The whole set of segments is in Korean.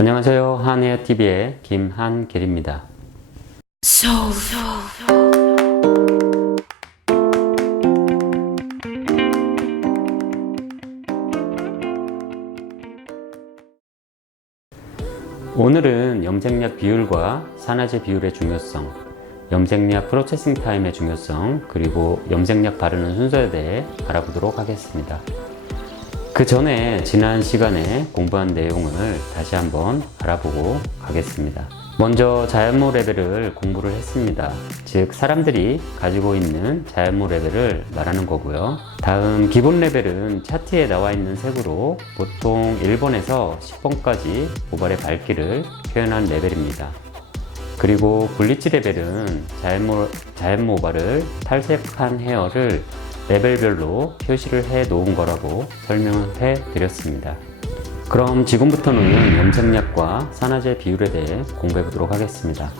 안녕하세요. 한헤어TV의 김한길입니다. 오늘은 염색약 비율과 산화제 비율의 중요성, 염색약 프로세싱 타임의 중요성, 그리고 염색약 바르는 순서에 대해 알아보도록 하겠습니다. 그 전에 지난 시간에 공부한 내용을 다시 한번 알아보고 가겠습니다. 먼저 자연모 레벨을 공부를 했습니다. 즉 사람들이 가지고 있는 자연모 레벨을 말하는 거고요. 다음 기본 레벨은 차트에 나와 있는 색으로 보통 1번에서 10번까지 모발의 밝기를 표현한 레벨입니다. 그리고 블리치 레벨은 자연모 모발을 탈색한 헤어를 레벨별로 표시를 해 놓은 거라고 설명을 해 드렸습니다. 그럼 지금부터는 염색약과 산화제 비율에 대해 공부해 보도록 하겠습니다.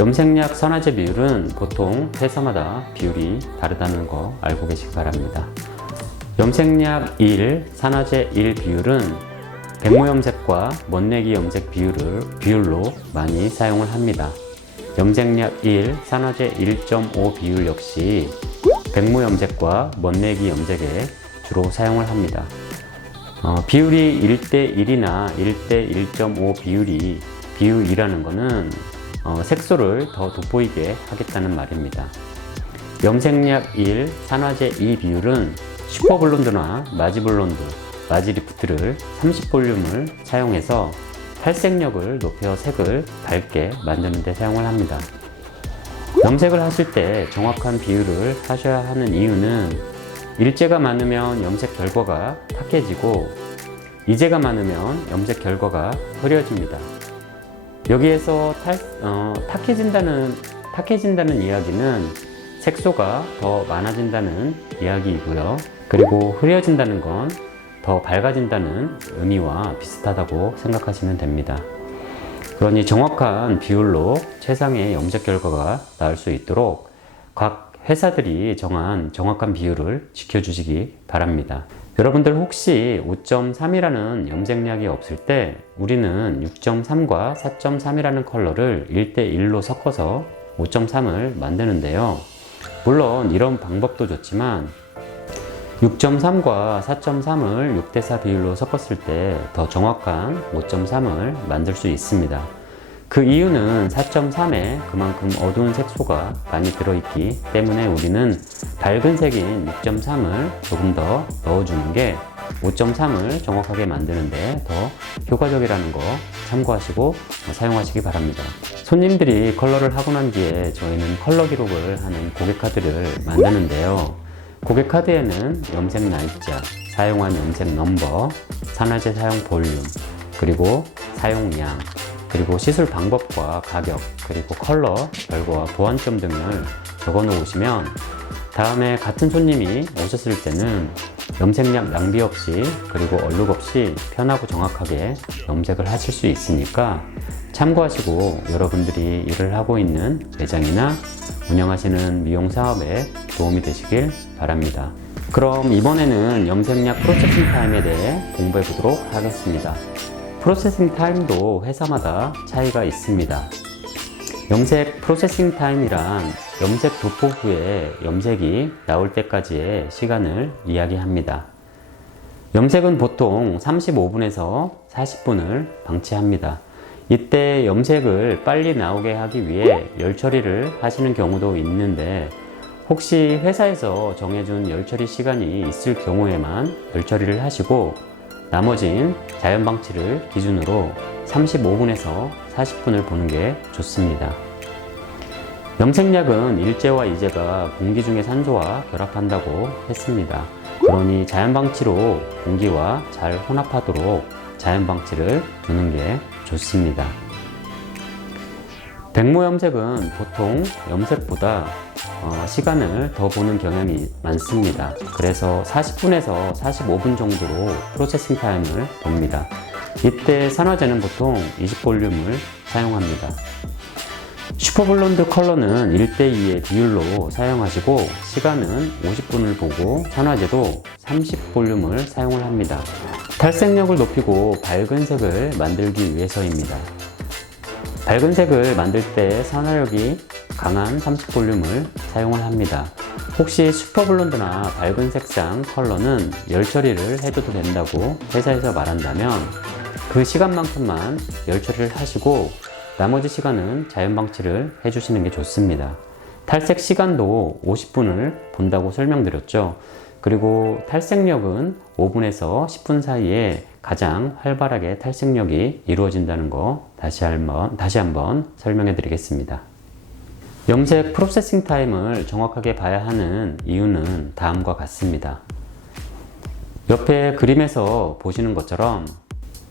염색약 산화제 비율은 보통 회사마다 비율이 다르다는 거 알고 계시기 바랍니다. 염색약 1, 산화제 1 비율은 백모 염색과 멋내기 염색 비율로 많이 사용을 합니다. 염색약 1, 산화제 1.5 비율 역시 백모 염색과 멋내기 염색에 주로 사용을 합니다. 비율이 1대1이나 1대1.5 비율이라는 것은 색소를 더 돋보이게 하겠다는 말입니다. 염색약 1, 산화제 2 비율은 슈퍼블론드나 마지블론드, 마지리프트를 30볼륨을 사용해서 탈색력을 높여 색을 밝게 만드는 데 사용을 합니다. 염색을 하실 때 정확한 비율을 하셔야 하는 이유는 일제가 많으면 염색 결과가 탁해지고 이제가 많으면 염색 결과가 흐려집니다. 여기에서 탁해진다는 이야기는 색소가 더 많아진다는 이야기이고요. 그리고 흐려진다는 건 더 밝아진다는 의미와 비슷하다고 생각하시면 됩니다. 그러니 정확한 비율로 최상의 염색 결과가 나올 수 있도록 각 회사들이 정한 정확한 비율을 지켜주시기 바랍니다. 여러분들 혹시 5.3이라는 염색약이 없을 때 우리는 6.3과 4.3이라는 컬러를 1대1로 섞어서 5.3을 만드는데요. 물론 이런 방법도 좋지만 6.3과 4.3을 6대4 비율로 섞었을 때 더 정확한 5.3을 만들 수 있습니다. 그 이유는 4.3에 그만큼 어두운 색소가 많이 들어있기 때문에 우리는 밝은 색인 6.3을 조금 더 넣어주는 게 5.3을 정확하게 만드는데 더 효과적이라는 거 참고하시고 사용하시기 바랍니다. 손님들이 컬러를 하고 난 뒤에 저희는 컬러 기록을 하는 고객 카드를 만드는데요. 고객 카드에는 염색 날짜, 사용한 염색 넘버, 산화제 사용 볼륨, 그리고 사용량, 그리고 시술 방법과 가격, 그리고 컬러, 결과와 보완점 등을 적어 놓으시면 다음에 같은 손님이 오셨을 때는 염색약 낭비 없이 그리고 얼룩 없이 편하고 정확하게 염색을 하실 수 있으니까 참고하시고 여러분들이 일을 하고 있는 매장이나 운영하시는 미용 사업에 도움이 되시길 바랍니다. 그럼 이번에는 염색약 프로세싱 타임에 대해 공부해 보도록 하겠습니다. 프로세싱 타임도 회사마다 차이가 있습니다. 염색 프로세싱 타임이란 염색 도포 후에 염색이 나올 때까지의 시간을 이야기합니다. 염색은 보통 35분에서 40분을 방치합니다. 이때 염색을 빨리 나오게 하기 위해 열 처리를 하시는 경우도 있는데 혹시 회사에서 정해준 열 처리 시간이 있을 경우에만 열 처리를 하시고 나머진 자연 방치를 기준으로 35분에서 40분을 보는 게 좋습니다. 염색약은 일제와 이제가 공기 중의 산소와 결합한다고 했습니다. 그러니 자연 방치로 공기와 잘 혼합하도록 자연 방치를 두는 게 좋습니다. 백모 염색은 보통 염색보다 시간을 더 보는 경향이 많습니다. 그래서 40분에서 45분 정도로 프로세싱 타임을 봅니다. 이때 산화제는 보통 20볼륨을 사용합니다. 슈퍼블론드 컬러는 1대2의 비율로 사용하시고 시간은 50분을 보고 산화제도 30볼륨을 사용을 합니다. 탈색력을 높이고 밝은 색을 만들기 위해서입니다. 밝은 색을 만들 때 산화력이 강한 30볼륨을 사용을 합니다. 혹시 슈퍼블론드나 밝은 색상 컬러는 열 처리를 해줘도 된다고 회사에서 말한다면 그 시간만큼만 열 처리를 하시고 나머지 시간은 자연 방치를 해주시는 게 좋습니다. 탈색 시간도 50분을 본다고 설명드렸죠. 그리고 탈색력은 5분에서 10분 사이에 가장 활발하게 탈색력이 이루어진다는 거 다시 한번 설명해 드리겠습니다. 염색 프로세싱 타임을 정확하게 봐야 하는 이유는 다음과 같습니다. 옆에 그림에서 보시는 것처럼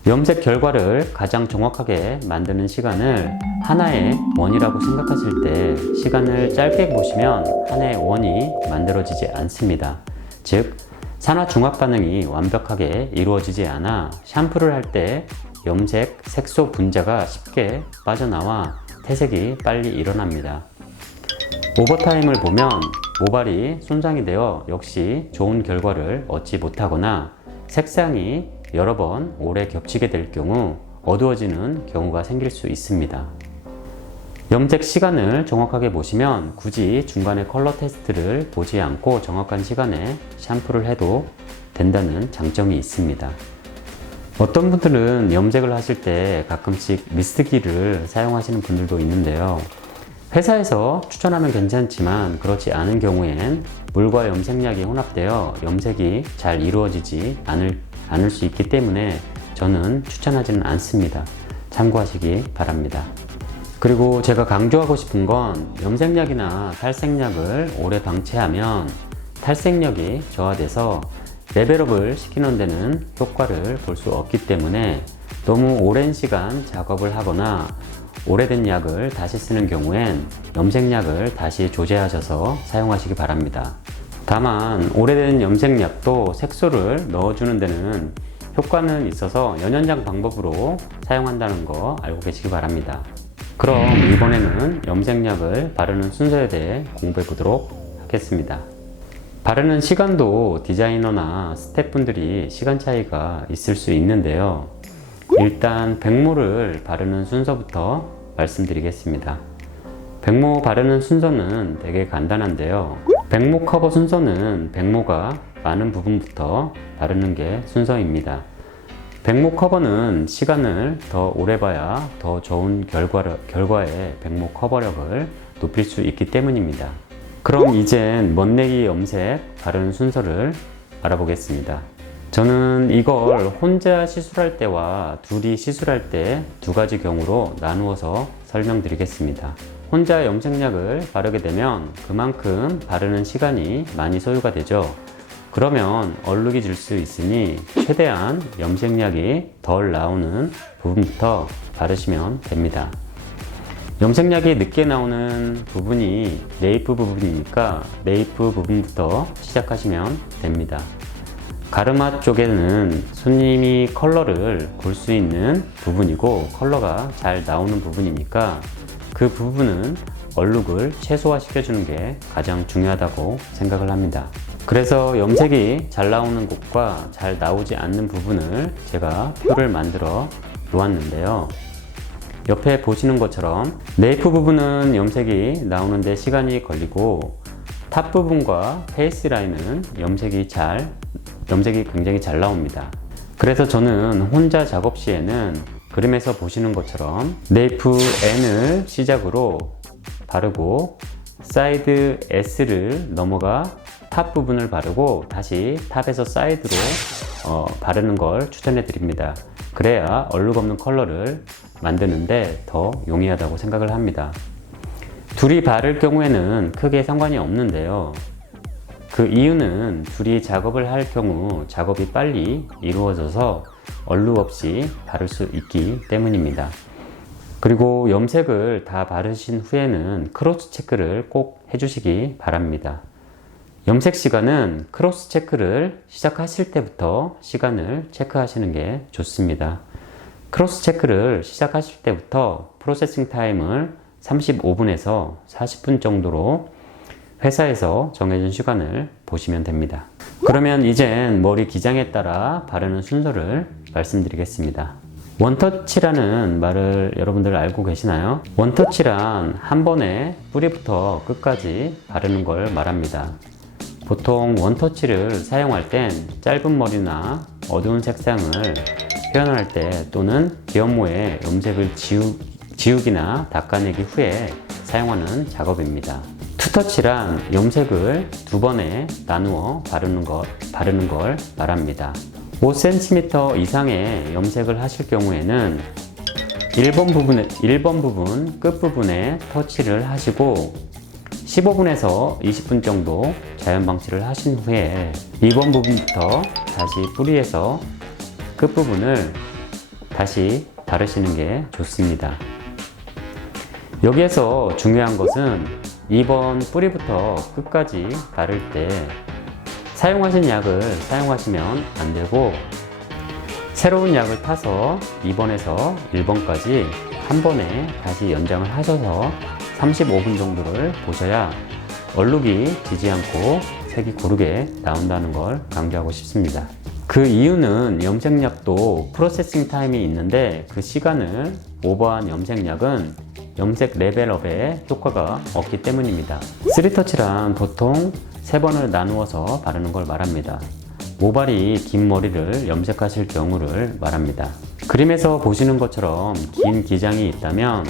염색 결과를 가장 정확하게 만드는 시간을 하나의 원이라고 생각하실 때 시간을 짧게 보시면 하나의 원이 만들어지지 않습니다. 즉, 산화 중합 반응이 완벽하게 이루어지지 않아 샴푸를 할 때 염색 색소 분자가 쉽게 빠져나와 태색이 빨리 일어납니다. 오버타임을 보면 모발이 손상이 되어 역시 좋은 결과를 얻지 못하거나 색상이 여러 번 오래 겹치게 될 경우 어두워지는 경우가 생길 수 있습니다. 염색 시간을 정확하게 보시면 굳이 중간에 컬러 테스트를 보지 않고 정확한 시간에 샴푸를 해도 된다는 장점이 있습니다. 어떤 분들은 염색을 하실 때 가끔씩 미스트기를 사용하시는 분들도 있는데요. 회사에서 추천하면 괜찮지만 그렇지 않은 경우엔 물과 염색약이 혼합되어 염색이 잘 이루어지지 않을 수 있기 때문에 저는 추천하지는 않습니다. 참고하시기 바랍니다. 그리고 제가 강조하고 싶은 건 염색약이나 탈색약을 오래 방치하면 탈색력이 저하돼서 레벨업을 시키는 데는 효과를 볼 수 없기 때문에 너무 오랜 시간 작업을 하거나 오래된 약을 다시 쓰는 경우엔 염색약을 다시 조제하셔서 사용하시기 바랍니다. 다만 오래된 염색약도 색소를 넣어주는 데는 효과는 있어서 연연장 방법으로 사용한다는 거 알고 계시기 바랍니다. 그럼 이번에는 염색약을 바르는 순서에 대해 공부해 보도록 하겠습니다. 바르는 시간도 디자이너나 스태프분들이 시간 차이가 있을 수 있는데요. 일단 백모를 바르는 순서부터 말씀드리겠습니다. 백모 바르는 순서는 되게 간단한데요. 백모 커버 순서는 백모가 많은 부분부터 바르는 게 순서입니다. 백모 커버는 시간을 더 오래 봐야 더 좋은 결과의 백모 커버력을 높일 수 있기 때문입니다. 그럼 이젠 멋내기 염색 바르는 순서를 알아보겠습니다. 저는 이걸 혼자 시술할 때와 둘이 시술할 때 두 가지 경우로 나누어서 설명드리겠습니다. 혼자 염색약을 바르게 되면 그만큼 바르는 시간이 많이 소요가 되죠. 그러면 얼룩이 질 수 있으니 최대한 염색약이 덜 나오는 부분부터 바르시면 됩니다. 염색약이 늦게 나오는 부분이 네이프 부분이니까 네이프 부분부터 시작하시면 됩니다. 가르마 쪽에는 손님이 컬러를 볼 수 있는 부분이고 컬러가 잘 나오는 부분이니까 그 부분은 얼룩을 최소화시켜주는 게 가장 중요하다고 생각을 합니다. 그래서 염색이 잘 나오는 곳과 잘 나오지 않는 부분을 제가 표를 만들어 놓았는데요. 옆에 보시는 것처럼 네이프 부분은 염색이 나오는데 시간이 걸리고 탑 부분과 페이스 라인은 염색이 굉장히 잘 나옵니다. 그래서 저는 혼자 작업 시에는 그림에서 보시는 것처럼 네이프 N을 시작으로 바르고 사이드 S를 넘어가 탑 부분을 바르고 다시 탑에서 사이드로 바르는 걸 추천해 드립니다. 그래야 얼룩 없는 컬러를 만드는데 더 용이하다고 생각을 합니다. 둘이 바를 경우에는 크게 상관이 없는데요. 그 이유는 둘이 작업을 할 경우 작업이 빨리 이루어져서 얼룩 없이 바를 수 있기 때문입니다. 그리고 염색을 다 바르신 후에는 크로스 체크를 꼭 해주시기 바랍니다. 염색 시간은 크로스 체크를 시작하실 때부터 시간을 체크하시는 게 좋습니다. 크로스 체크를 시작하실 때부터 프로세싱 타임을 35분에서 40분 정도로 회사에서 정해진 시간을 보시면 됩니다. 그러면 이젠 머리 기장에 따라 바르는 순서를 말씀드리겠습니다. 원터치라는 말을 여러분들 알고 계시나요? 원터치란 한 번에 뿌리부터 끝까지 바르는 걸 말합니다. 보통 원터치를 사용할 땐 짧은 머리나 어두운 색상을 표현할 때 또는 비연모의 염색을 지우기나 닦아내기 후에 사용하는 작업입니다. 투터치란 염색을 두 번에 나누어 바르는 걸 말합니다. 5cm 이상의 염색을 하실 경우에는 1번 부분 끝부분에 터치를 하시고 15분에서 20분 정도 자연 방치를 하신 후에 2번 부분부터 다시 뿌리에서 끝부분을 다시 바르시는 게 좋습니다. 여기에서 중요한 것은 2번 뿌리부터 끝까지 바를 때 사용하신 약을 사용하시면 안 되고 새로운 약을 타서 2번에서 1번까지 한 번에 다시 연장을 하셔서 35분 정도를 보셔야 얼룩이 지지 않고 색이 고르게 나온다는 걸 강조하고 싶습니다. 그 이유는 염색약도 프로세싱 타임이 있는데 그 시간을 오버한 염색약은 염색 레벨업에 효과가 없기 때문입니다. 3터치란 보통 3번을 나누어서 바르는 걸 말합니다. 모발이 긴 머리를 염색하실 경우를 말합니다. 그림에서 보시는 것처럼 긴 기장이 있다면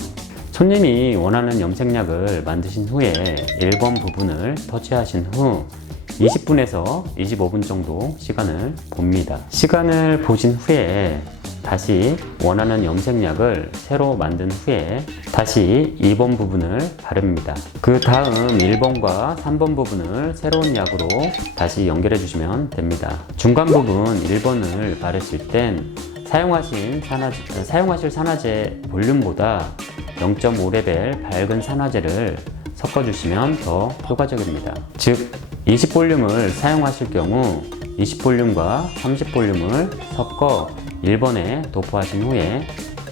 손님이 원하는 염색약을 만드신 후에 1번 부분을 터치하신 후 20분에서 25분 정도 시간을 봅니다. 시간을 보신 후에 다시 원하는 염색약을 새로 만든 후에 다시 2번 부분을 바릅니다. 그 다음 1번과 3번 부분을 새로운 약으로 다시 연결해 주시면 됩니다. 중간 부분 1번을 바르실 땐 사용하실 산화제 볼륨보다 0.5레벨 밝은 산화제를 섞어주시면 더 효과적입니다. 즉 20볼륨을 사용하실 경우 20볼륨과 30볼륨을 섞어 1번에 도포하신 후에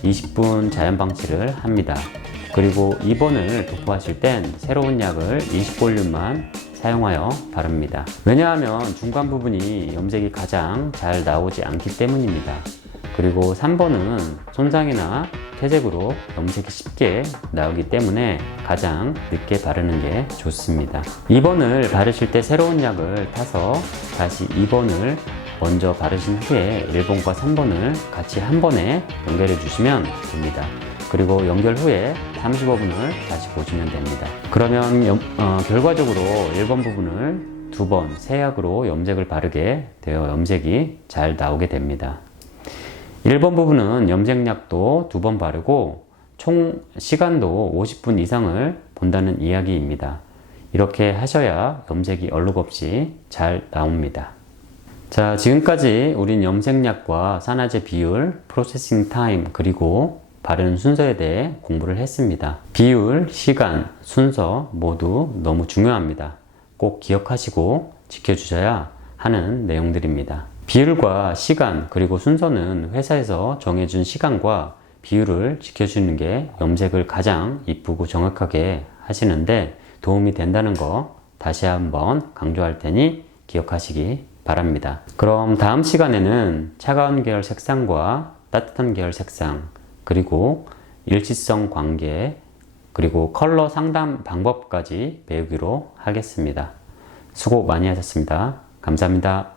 20분 자연 방치를 합니다. 그리고 2번을 도포하실 땐 새로운 약을 20볼륨만 사용하여 바릅니다. 왜냐하면 중간 부분이 염색이 가장 잘 나오지 않기 때문입니다. 그리고 3번은 손상이나 퇴색으로 염색이 쉽게 나오기 때문에 가장 늦게 바르는 게 좋습니다. 2번을 바르실 때 새로운 약을 타서 다시 2번을 먼저 바르신 후에 1번과 3번을 같이 한 번에 연결해 주시면 됩니다. 그리고 연결 후에 35분을 다시 보시면 됩니다. 그러면 결과적으로 1번 부분을 2번 새 약으로 염색을 바르게 되어 염색이 잘 나오게 됩니다. 1번 부분은 염색약도 2번 바르고 총 시간도 50분 이상을 본다는 이야기입니다. 이렇게 하셔야 염색이 얼룩 없이 잘 나옵니다. 자, 지금까지 우린 염색약과 산화제 비율, 프로세싱 타임, 그리고 바르는 순서에 대해 공부를 했습니다. 비율, 시간, 순서 모두 너무 중요합니다. 꼭 기억하시고 지켜주셔야 하는 내용들입니다. 비율과 시간 그리고 순서는 회사에서 정해준 시간과 비율을 지켜주는 게 염색을 가장 이쁘고 정확하게 하시는데 도움이 된다는 거 다시 한번 강조할 테니 기억하시기 바랍니다. 그럼 다음 시간에는 차가운 계열 색상과 따뜻한 계열 색상 그리고 일치성 관계 그리고 컬러 상담 방법까지 배우기로 하겠습니다. 수고 많이 하셨습니다. 감사합니다.